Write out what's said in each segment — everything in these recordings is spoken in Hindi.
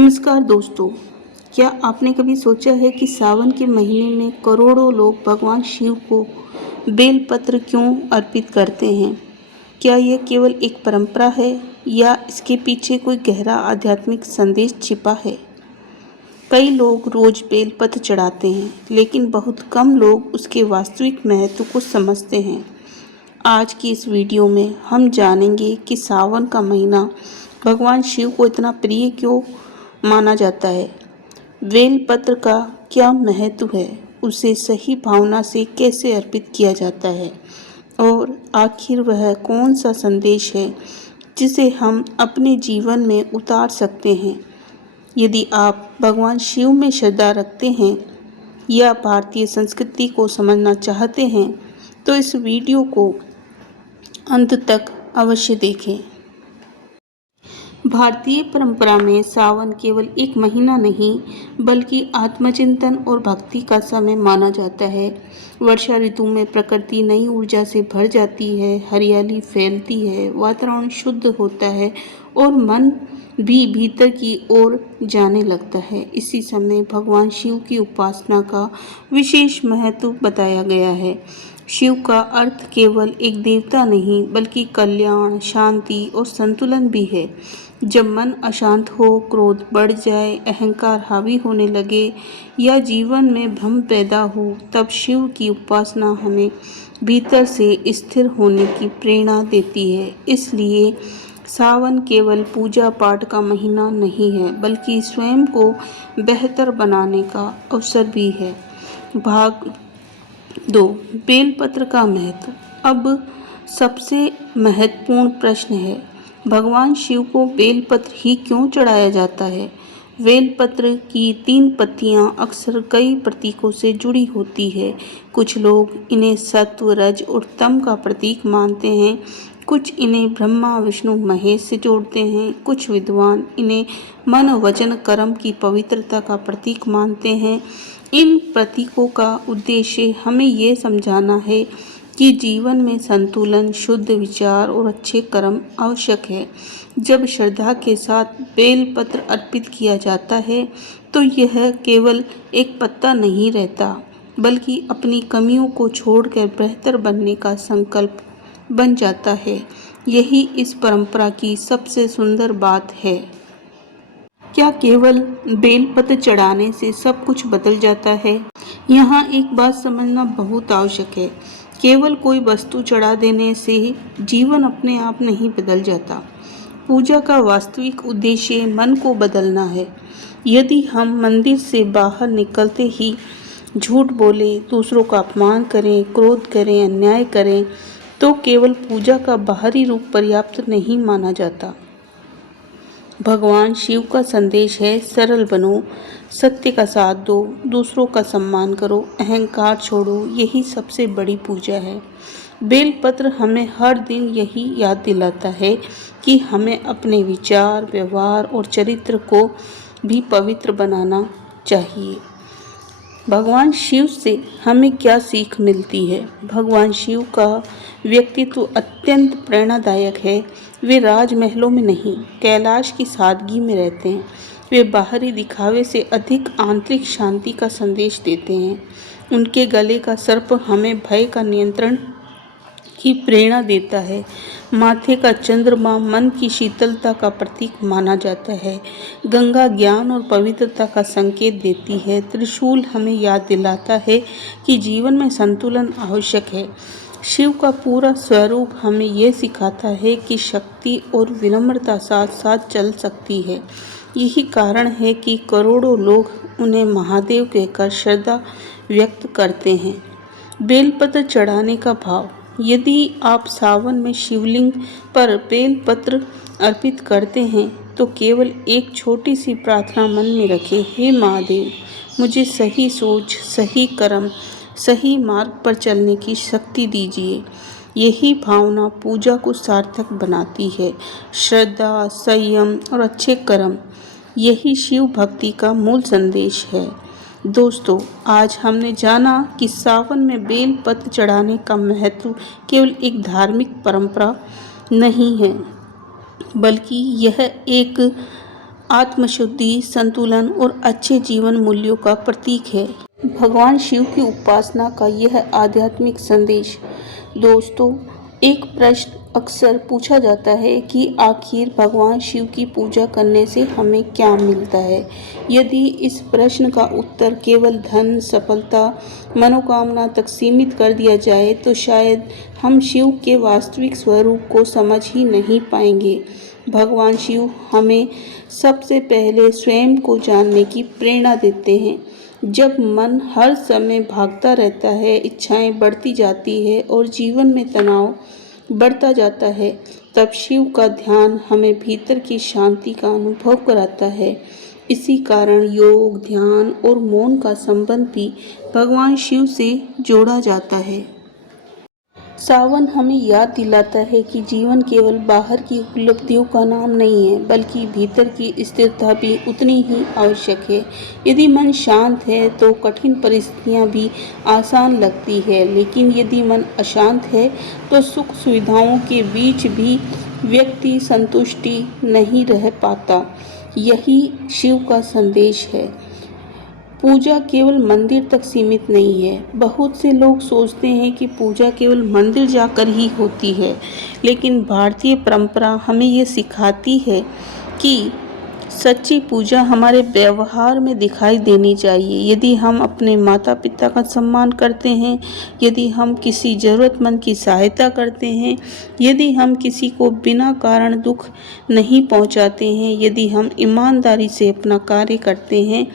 नमस्कार दोस्तों। क्या आपने कभी सोचा है कि सावन के महीने में करोड़ों लोग भगवान शिव को बेलपत्र क्यों अर्पित करते हैं? क्या यह केवल एक परंपरा है या इसके पीछे कोई गहरा आध्यात्मिक संदेश छिपा है? कई लोग रोज बेलपत्र चढ़ाते हैं, लेकिन बहुत कम लोग उसके वास्तविक महत्व को समझते हैं। आज की इस वीडियो में हम जानेंगे कि सावन का महीना भगवान शिव को इतना प्रिय क्यों माना जाता है, बेलपत्र का क्या महत्व है, उसे सही भावना से कैसे अर्पित किया जाता है और आखिर वह कौन सा संदेश है जिसे हम अपने जीवन में उतार सकते हैं। यदि आप भगवान शिव में श्रद्धा रखते हैं या भारतीय संस्कृति को समझना चाहते हैं तो इस वीडियो को अंत तक अवश्य देखें। भारतीय परंपरा में सावन केवल एक महीना नहीं बल्कि आत्मचिंतन और भक्ति का समय माना जाता है। वर्षा ऋतु में प्रकृति नई ऊर्जा से भर जाती है, हरियाली फैलती है, वातावरण शुद्ध होता है और मन भी भीतर की ओर जाने लगता है। इसी समय भगवान शिव की उपासना का विशेष महत्व बताया गया है। शिव का अर्थ केवल एक देवता नहीं बल्कि कल्याण, शांति और संतुलन भी है। जब मन अशांत हो, क्रोध बढ़ जाए, अहंकार हावी होने लगे या जीवन में भ्रम पैदा हो, तब शिव की उपासना हमें भीतर से स्थिर होने की प्रेरणा देती है। इसलिए सावन केवल पूजा पाठ का महीना नहीं है बल्कि स्वयं को बेहतर बनाने का अवसर भी है। भाग 2, बेलपत्र का महत्व। अब सबसे महत्वपूर्ण प्रश्न है, भगवान शिव को बेलपत्र ही क्यों चढ़ाया जाता है? बेलपत्र की 3 पत्तियां अक्सर कई प्रतीकों से जुड़ी होती है। कुछ लोग इन्हें सत्व, रज और तम का प्रतीक मानते हैं, कुछ इन्हें ब्रह्मा, विष्णु, महेश से जोड़ते हैं। कुछ विद्वान इन्हें मन, वचन, कर्म की पवित्रता का प्रतीक मानते हैं। इन प्रतीकों का उद्देश्य हमें ये समझाना है कि जीवन में संतुलन, शुद्ध विचार और अच्छे कर्म आवश्यक है। जब श्रद्धा के साथ बेलपत्र अर्पित किया जाता है तो यह केवल एक पत्ता नहीं रहता बल्कि अपनी कमियों को छोड़कर बेहतर बनने का संकल्प बन जाता है। यही इस परंपरा की सबसे सुंदर बात है। क्या केवल बेलपत्र चढ़ाने से सब कुछ बदल जाता है? यहाँ एक बात समझना बहुत आवश्यक है। केवल कोई वस्तु चढ़ा देने से जीवन अपने आप नहीं बदल जाता। पूजा का वास्तविक उद्देश्य मन को बदलना है। यदि हम मंदिर से बाहर निकलते ही झूठ बोले, दूसरों का अपमान करें, क्रोध करें, अन्याय करें, तो केवल पूजा का बाहरी रूप पर्याप्त नहीं माना जाता। भगवान शिव का संदेश है, सरल बनो, सत्य का साथ दो, दूसरों का सम्मान करो, अहंकार छोड़ो। यही सबसे बड़ी पूजा है। बेलपत्र हमें हर दिन यही याद दिलाता है कि हमें अपने विचार, व्यवहार और चरित्र को भी पवित्र बनाना चाहिए। भगवान शिव से हमें क्या सीख मिलती है? भगवान शिव का व्यक्तित्व अत्यंत प्रेरणादायक है। वे राजमहलों में नहीं, कैलाश की सादगी में रहते हैं। वे बाहरी दिखावे से अधिक आंतरिक शांति का संदेश देते हैं। उनके गले का सर्प हमें भय का नियंत्रण की प्रेरणा देता है। माथे का चंद्रमा मन की शीतलता का प्रतीक माना जाता है। गंगा ज्ञान और पवित्रता का संकेत देती है। त्रिशूल हमें याद दिलाता है कि जीवन में संतुलन आवश्यक है। शिव का पूरा स्वरूप हमें यह सिखाता है कि शक्ति और विनम्रता साथ साथ चल सकती है। यही कारण है कि करोड़ों लोग उन्हें महादेव कहकर श्रद्धा व्यक्त करते हैं। बेलपत्र चढ़ाने का भाव। यदि आप सावन में शिवलिंग पर बेलपत्र अर्पित करते हैं तो केवल एक छोटी सी प्रार्थना मन में रखें, हे महादेव, मुझे सही सोच, सही कर्म, सही मार्ग पर चलने की शक्ति दीजिए। यही भावना पूजा को सार्थक बनाती है। श्रद्धा, संयम और अच्छे कर्म, यही शिव भक्ति का मूल संदेश है। दोस्तों, आज हमने जाना कि सावन में बेलपत्र चढ़ाने का महत्व केवल एक धार्मिक परंपरा नहीं है बल्कि यह एक आत्मशुद्धि, संतुलन और अच्छे जीवन मूल्यों का प्रतीक है। भगवान शिव की उपासना का यह आध्यात्मिक संदेश। दोस्तों, एक प्रश्न अक्सर पूछा जाता है कि आखिर भगवान शिव की पूजा करने से हमें क्या मिलता है। यदि इस प्रश्न का उत्तर केवल धन, सफलता, मनोकामना तक सीमित कर दिया जाए तो शायद हम शिव के वास्तविक स्वरूप को समझ ही नहीं पाएंगे। भगवान शिव हमें सबसे पहले स्वयं को जानने की प्रेरणा देते हैं। जब मन हर समय भागता रहता है, इच्छाएं बढ़ती जाती है और जीवन में तनाव बढ़ता जाता है, तब शिव का ध्यान हमें भीतर की शांति का अनुभव कराता है। इसी कारण योग, ध्यान और मौन का संबंध भी भगवान शिव से जोड़ा जाता है। सावन हमें याद दिलाता है कि जीवन केवल बाहर की उपलब्धियों का नाम नहीं है, बल्कि भीतर की स्थिरता भी उतनी ही आवश्यक है। यदि मन शांत है तो कठिन परिस्थितियां भी आसान लगती है, लेकिन यदि मन अशांत है तो सुख सुविधाओं के बीच भी व्यक्ति संतुष्टि नहीं रह पाता। यही शिव का संदेश है। पूजा केवल मंदिर तक सीमित नहीं है। बहुत से लोग सोचते हैं कि पूजा केवल मंदिर जाकर ही होती है, लेकिन भारतीय परंपरा हमें ये सिखाती है कि सच्ची पूजा हमारे व्यवहार में दिखाई देनी चाहिए। यदि हम अपने माता पिता का सम्मान करते हैं, यदि हम किसी ज़रूरतमंद की सहायता करते हैं, यदि हम किसी को बिना कारण दुख नहीं पहुंचाते हैं, यदि हम ईमानदारी से अपना कार्य करते हैं,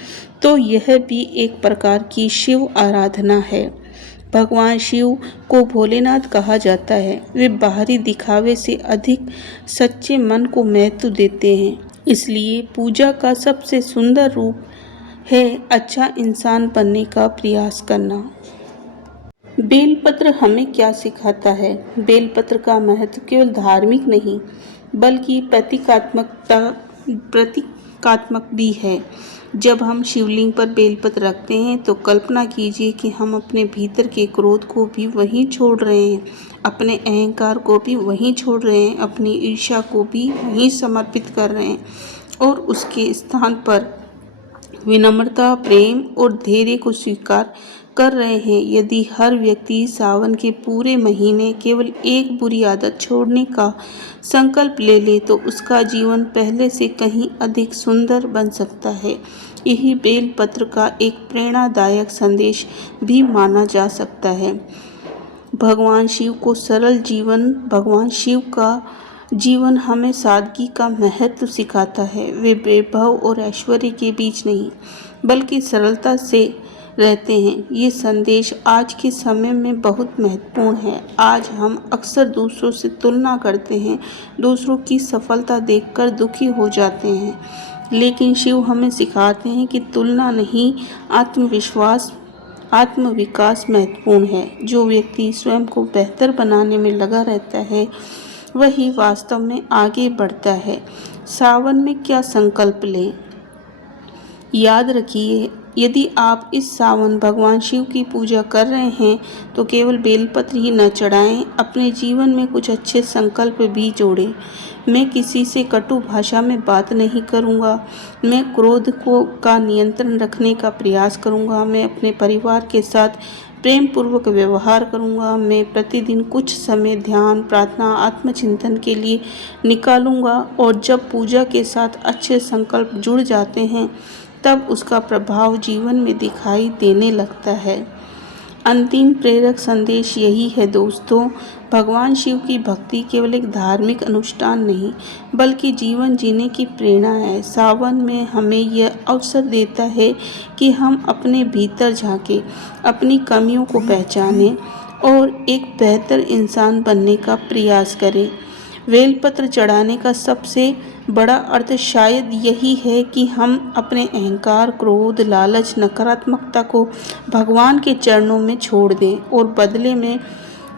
तो यह भी एक प्रकार की शिव आराधना है। भगवान शिव को भोलेनाथ कहा जाता है। वे बाहरी दिखावे से अधिक सच्चे मन को महत्व देते हैं। इसलिए पूजा का सबसे सुंदर रूप है अच्छा इंसान बनने का प्रयास करना। बेलपत्र हमें क्या सिखाता है? बेलपत्र का महत्व केवल धार्मिक नहीं, बल्कि प्रतीकात्मक भी है। जब हम शिवलिंग पर बेलपत्र रखते हैं तो कल्पना कीजिए कि हम अपने भीतर के क्रोध को भी वहीं छोड़ रहे हैं, अपने अहंकार को भी वहीं छोड़ रहे हैं, अपनी ईर्ष्या को भी वहीं समर्पित कर रहे हैं और उसके स्थान पर विनम्रता, प्रेम और धैर्य को स्वीकार कर रहे हैं। यदि हर व्यक्ति सावन के पूरे महीने केवल एक बुरी आदत छोड़ने का संकल्प ले ले तो उसका जीवन पहले से कहीं अधिक सुंदर बन सकता है। यही बेलपत्र का एक प्रेरणादायक संदेश भी माना जा सकता है। भगवान शिव का जीवन हमें सादगी का महत्व सिखाता है। वे वैभव और ऐश्वर्य के बीच नहीं, बल्कि सरलता से रहते हैं। ये संदेश आज के समय में बहुत महत्वपूर्ण है। आज हम अक्सर दूसरों से तुलना करते हैं, दूसरों की सफलता देखकर दुखी हो जाते हैं, लेकिन शिव हमें सिखाते हैं कि तुलना नहीं, आत्मविकास महत्वपूर्ण है। जो व्यक्ति स्वयं को बेहतर बनाने में लगा रहता है, वही वास्तव में आगे बढ़ता है। सावन में क्या संकल्प लें? याद रखिए, यदि आप इस सावन भगवान शिव की पूजा कर रहे हैं तो केवल बेलपत्र ही न चढ़ाएं, अपने जीवन में कुछ अच्छे संकल्प भी जोड़ें। मैं किसी से कटु भाषा में बात नहीं करूंगा, मैं क्रोध का नियंत्रण रखने का प्रयास करूंगा, मैं अपने परिवार के साथ प्रेम पूर्वक व्यवहार करूंगा, मैं प्रतिदिन कुछ समय ध्यान, प्रार्थना, आत्मचिंतन के लिए निकालूंगा। और जब पूजा के साथ अच्छे संकल्प जुड़ जाते हैं तब उसका प्रभाव जीवन में दिखाई देने लगता है। अंतिम प्रेरक संदेश यही है दोस्तों, भगवान शिव की भक्ति केवल एक धार्मिक अनुष्ठान नहीं, बल्कि जीवन जीने की प्रेरणा है। सावन में हमें यह अवसर देता है कि हम अपने भीतर झांकें, अपनी कमियों को पहचानें और एक बेहतर इंसान बनने का प्रयास करें। बेलपत्र चढ़ाने का सबसे बड़ा अर्थ शायद यही है कि हम अपने अहंकार, क्रोध, लालच, नकारात्मकता को भगवान के चरणों में छोड़ दें और बदले में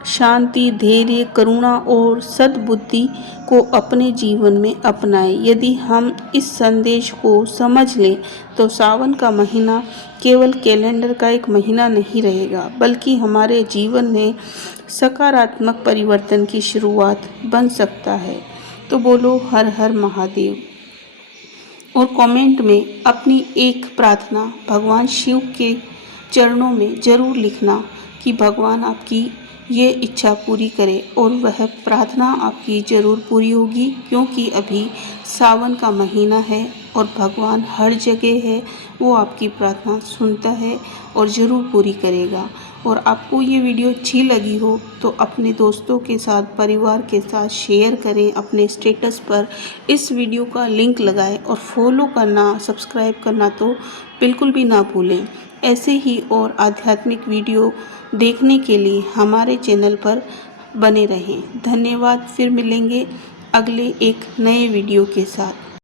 शांति, धैर्य, करुणा और सद्बुद्धि को अपने जीवन में अपनाएं। यदि हम इस संदेश को समझ लें तो सावन का महीना केवल कैलेंडर का एक महीना नहीं रहेगा, बल्कि हमारे जीवन में सकारात्मक परिवर्तन की शुरुआत बन सकता है। तो बोलो हर हर महादेव। और कमेंट में अपनी एक प्रार्थना भगवान शिव के चरणों में ज़रूर लिखना कि भगवान आपकी ये इच्छा पूरी करे, और वह प्रार्थना आपकी ज़रूर पूरी होगी, क्योंकि अभी सावन का महीना है और भगवान हर जगह है। वो आपकी प्रार्थना सुनता है और ज़रूर पूरी करेगा। और आपको ये वीडियो अच्छी लगी हो तो अपने दोस्तों के साथ, परिवार के साथ शेयर करें, अपने स्टेटस पर इस वीडियो का लिंक लगाएं और फॉलो करना, सब्सक्राइब करना तो बिल्कुल भी ना भूलें। ऐसे ही और आध्यात्मिक वीडियो देखने के लिए हमारे चैनल पर बने रहें। धन्यवाद। फिर मिलेंगे अगले एक नए वीडियो के साथ।